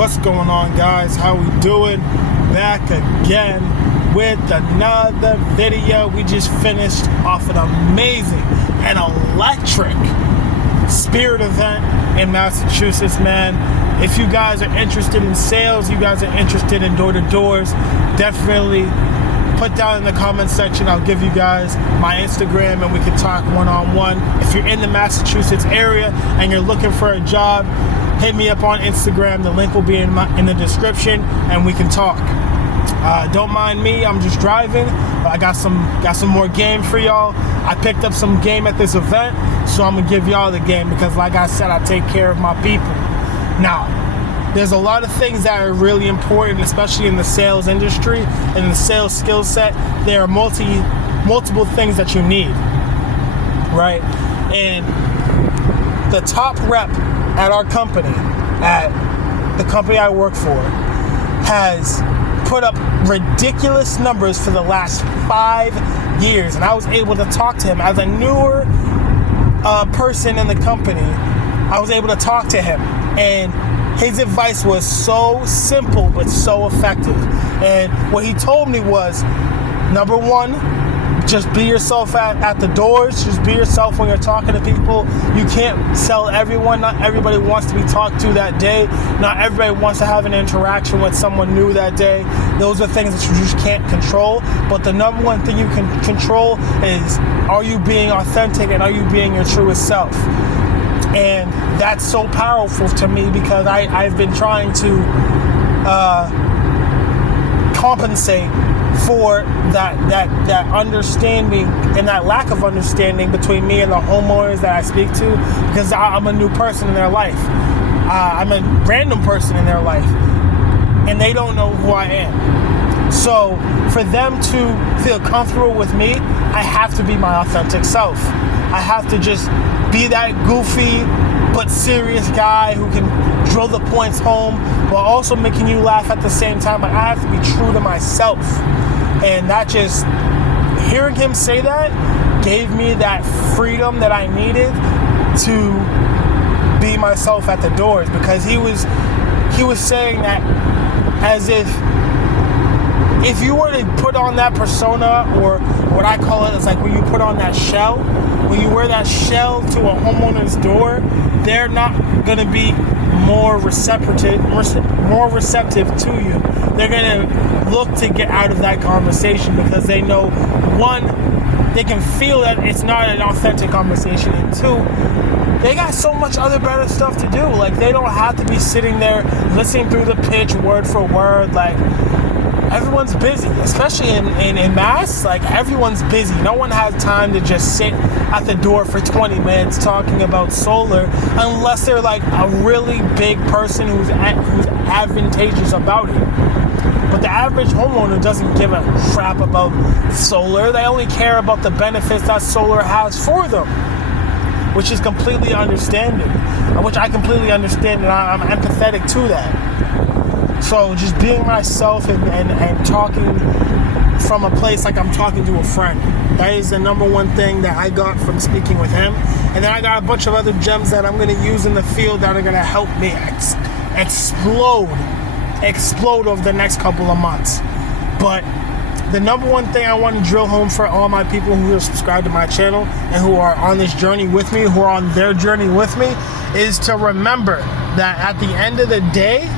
What's going on, guys? How we doing? Back again with another video. We just finished off an amazing and electric spirit event in Massachusetts, man. If you guys are interested in sales, you guys are interested in door-to-doors, definitely put down in the comment section. I'll give you guys my Instagram and we can talk one-on-one. If you're in the Massachusetts area and you're looking for a job, hit me up on Instagram. The link will be in the description and we can talk. Don't mind me, I'm just driving. I got some more game for y'all. I picked up some game at this event, so I'm gonna give y'all the game because, like I said, I take care of my people. Now, there's a lot of things that are really important, especially in the sales industry and in the sales skill set. There are multiple things that you need, right? And the top rep at our company, at the company I work for, has put up ridiculous numbers for the last 5 years. And I was able to talk to him as a newer person in the company. I was able to talk to him, and his advice was so simple but so effective. And what he told me was, number one, just be yourself at the doors. Just be yourself when you're talking to people. You can't sell everyone. Not everybody wants to be talked to that day. Not everybody wants to have an interaction with someone new that day. Those are things that you just can't control. But the number one thing you can control is, are you being authentic and are you being your truest self? And that's so powerful to me because I've been trying to compensate for that understanding and that lack of understanding between me and the homeowners that I speak to, because I'm a new person in their life. I'm a random person in their life, and they don't know who I am. So for them to feel comfortable with me, I have to be my authentic self. I have to just be that goofy but serious guy who can drill the points home while also making you laugh at the same time. But I have to be true to myself. And that just, hearing him say that gave me that freedom that I needed to be myself at the doors, because he was saying that as if you were to put on that persona, or what I call it is like when you put on that shell, when you wear that shell to a homeowner's door, they're not going to be more receptive to you. They're going to look to get out of that conversation because they know, one, they can feel that it's not an authentic conversation, and two, they got so much other better stuff to do. Like, they don't have to be sitting there listening through the pitch word for word. Like, everyone's busy, especially in Mass. Like, everyone's busy. No one has time to just sit at the door for 20 minutes talking about solar, unless they're like a really big person who's advantageous about it. But the average homeowner doesn't give a crap about solar. They only care about the benefits that solar has for them, which is completely understanding, which I completely understand, and I'm empathetic to that. So just being myself and talking from a place like I'm talking to a friend. That is the number one thing that I got from speaking with him. And then I got a bunch of other gems that I'm going to use in the field that are going to help me explode over the next couple of months. But the number one thing I want to drill home for all my people who are subscribed to my channel and who are on this journey with me, who are on their journey with me, is to remember that at the end of the day,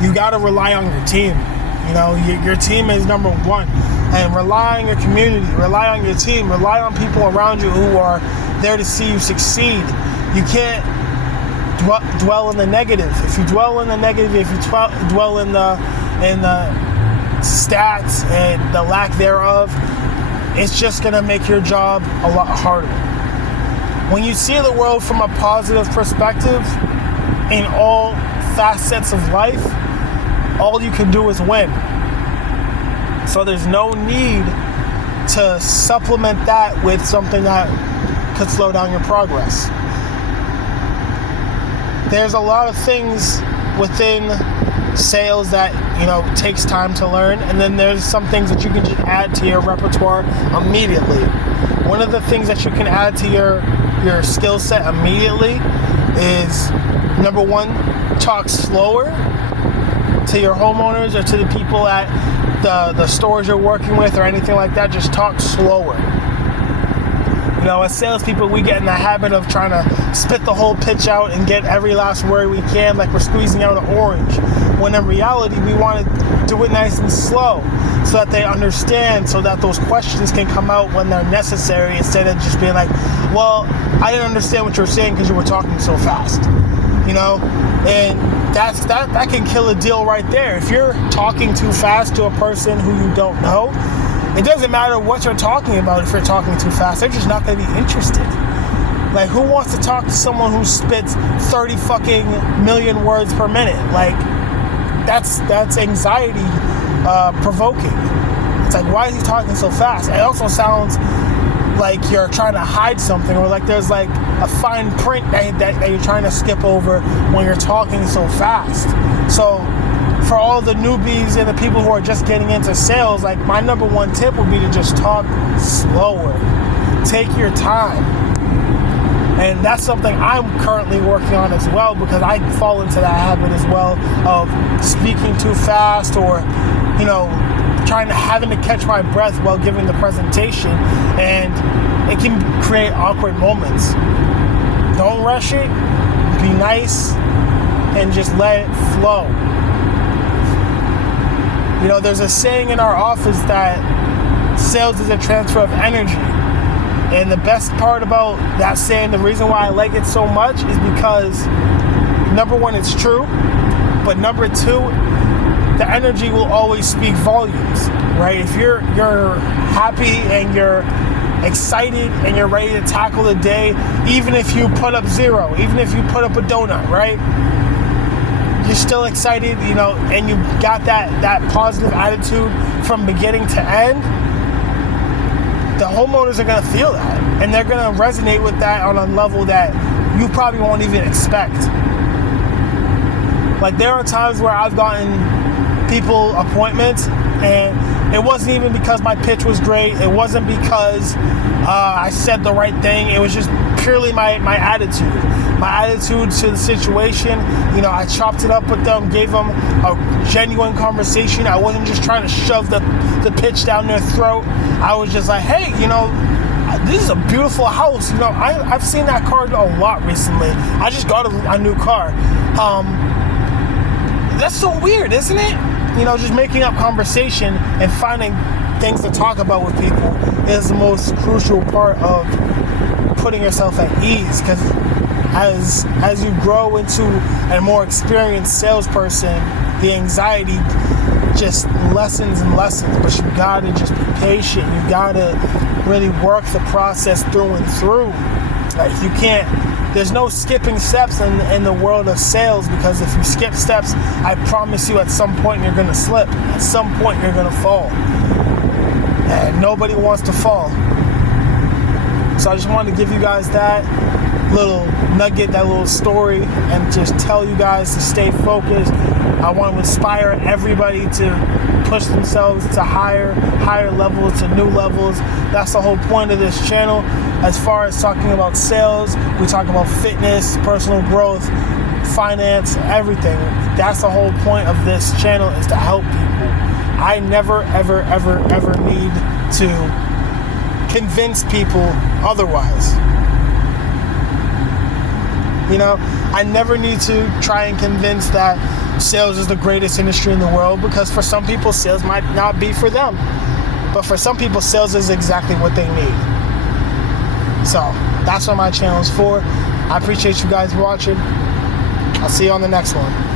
you got to rely on your team. You know, your team is number one. And rely on your community, rely on your team, rely on people around you who are there to see you succeed. You can't dwell in the negative. If you dwell in the negative, if you dwell in the stats and the lack thereof, it's just going to make your job a lot harder. When you see the world from a positive perspective in all facets of life, all you can do is win. So there's no need to supplement that with something that could slow down your progress. There's a lot of things within sales that, you know, takes time to learn, and then there's some things that you can just add to your repertoire immediately. One of the things that you can add to your skill set immediately is, number one, talk slower to your homeowners or to the people at the stores you're working with or anything like that. Just talk slower. You know, as salespeople, we get in the habit of trying to spit the whole pitch out and get every last word we can, like we're squeezing out an orange. When in reality, we want to do it nice and slow so that they understand, so that those questions can come out when they're necessary, instead of just being like, well, I didn't understand what you were saying because you were talking so fast. You know, and that can kill a deal right there. If you're talking too fast to a person who you don't know, it doesn't matter what you're talking about. If you're talking too fast, they're just not going to be interested. Like, who wants to talk to someone who spits 30 fucking million words per minute? Like, that's anxiety provoking. It's like, why is he talking so fast? It also sounds like you're trying to hide something, or like there's like a fine print that you're trying to skip over when you're talking so fast. So for all the newbies and the people who are just getting into sales, like, my number one tip would be to just talk slower. Take your time. And that's something I'm currently working on as well, because I fall into that habit as well of speaking too fast, or, you know, having to catch my breath while giving the presentation, and it can create awkward moments. Don't rush it. Be nice and just let it flow. You know, there's a saying in our office that sales is a transfer of energy. And the best part about that saying, the reason why I like it so much, is because, number one, it's true, but number two, the energy will always speak volumes, right? If you're happy and you're excited and you're ready to tackle the day, even if you put up 0, even if you put up a donut, right? You're still excited, you know, and you got that positive attitude from beginning to end. The homeowners are going to feel that, and they're going to resonate with that on a level that you probably won't even expect. Like, there are times where I've gotten people appointments, and it wasn't even because my pitch was great. It wasn't because I said the right thing. It was just purely my attitude. My attitude to the situation. You know, I chopped it up with them, gave them a genuine conversation. I wasn't just trying to shove the pitch down their throat. I was just like, hey, you know, this is a beautiful house. You know, I've seen that car a lot recently. I just got a new car. That's so weird, isn't it? You know, just making up conversation and finding things to talk about with people is the most crucial part of putting yourself at ease, because as you grow into a more experienced salesperson, the anxiety just lessens and lessens. But you gotta just be patient. You gotta really work the process through and through. Like, you can't, there's no skipping steps in the world of sales, because if you skip steps, I promise you at some point you're gonna slip. At some point you're gonna fall. And nobody wants to fall. So I just wanted to give you guys that little nugget, that little story, and just tell you guys to stay focused. I want to inspire everybody to push themselves to higher levels, to new levels. That's the whole point of this channel. As far as talking about sales, we talk about fitness, personal growth, finance, everything. That's the whole point of this channel, is to help people. I never, ever, ever, ever need to convince people otherwise. You know, I never need to try and convince that sales is the greatest industry in the world, because for some people, sales might not be for them. But for some people, sales is exactly what they need. So that's what my channel is for. I appreciate you guys watching. I'll see you on the next one.